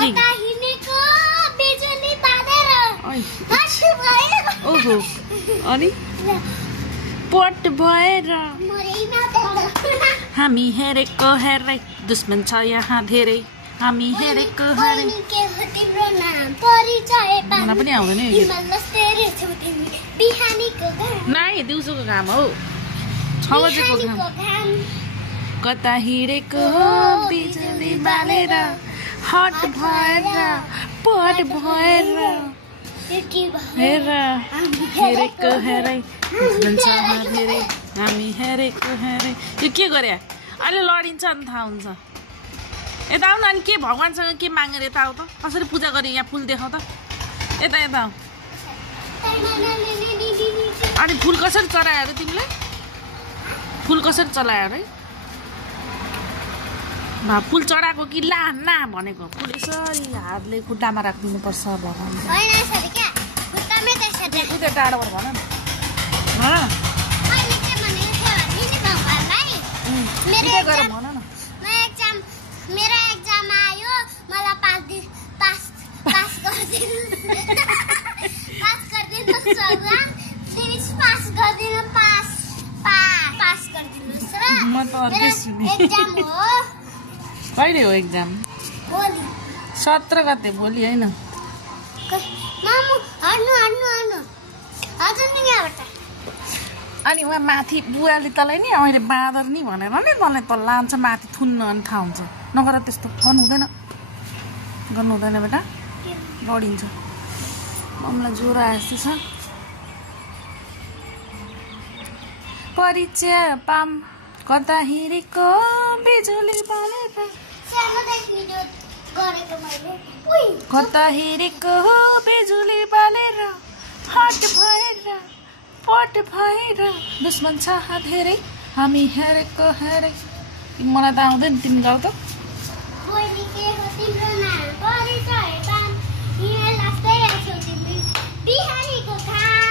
कता हिँडेको बिजुली बालेर हट भएर ओहो अनि पट भएर हामी हेरेको हेरै दुश्मन छ यहाँ धेरै हामी हेरेको हेरै मलाई पनि आउँदैन यो नाइ दिउँसोको घाम हो 6 बजेको घाम कता हिँडेको बिजुली बालेर हट भएर पट भएर हेर हेरेको हेरै भन्छ हेरै हामी हेरेको हेरै यो के गरे अहिले लडिन्छ अनि थाहा हुन्छ यता आउन अनि के भगवान्सँग के मागेर यता आऊ त कसरी पूजा गरे यहाँ फुल देखाउ त यता यता आऊ अनि फुल कसरी चढायो अरे तिमीले फुल कसरी चलायो अरे फुल चढाएको कि ला ना भनेको फुल यसरी हातले खुट्टामा राखिदिनुपर्छ भगवान् टाढोबाट भन न मेरो एक्जाम आयो मलाई पास गरिदिनुहोस् र म त अर्कै सुने एक्जाम हो कहिले हो एक्जाम भोलि 17 गते भोलि होइन अनि उहाँ माथि बुवाले तँलाई नि अहिले बाँदर नि भनेर नि तँलाई त लान्छ माथि थुन्न अनि थाहा हुन्छ नगर त्यस्तो गर्नु हुँदैन बेटा लडिन्छ मलाई ज्वरो आएछ छ परिचय पाम कता हिँडेको बिजुली बालेर कता हिँडेको बिजुली बालेर हट भएर पट भएर दुश्मन छ धेरै हामी हेरेको हेरै मलाई त आउँदैन तिमी गाउँ त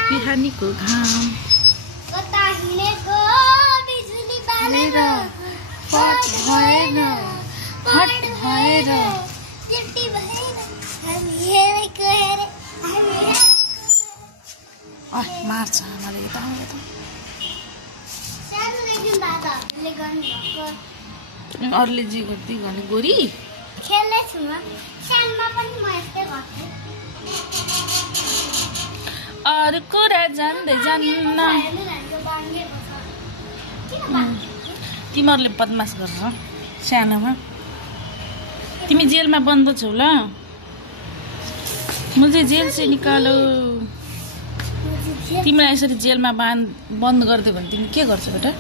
बिहानीको घाम कता हिँडेको बिजुली बालेर पट भएर हट भएर चिट्टी भएर हामी हेरेको हेरे मार्छ आमाले यता आउनु त अरूले जे गर्दै गर्ने गोरी खेल्दैछु म सानोमा पनि म यस्तै गर्थेँ अरू कुरा जान्दै जान्न तिमीहरूले बदमास गर्छ सानोमा तिमी जेलमा बन्द छौ ल मुझे जेल से निकालो तिमीलाई यसरी जेलमा बन्द गरिदियो भने तिमी के गर्छौ बेटा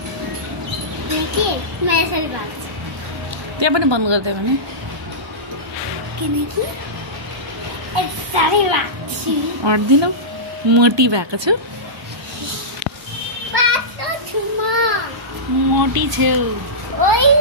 त्यहाँ पनि बन्द गरिदियो भने हट्दिनौ मोटी भएको छु मोटी छेउ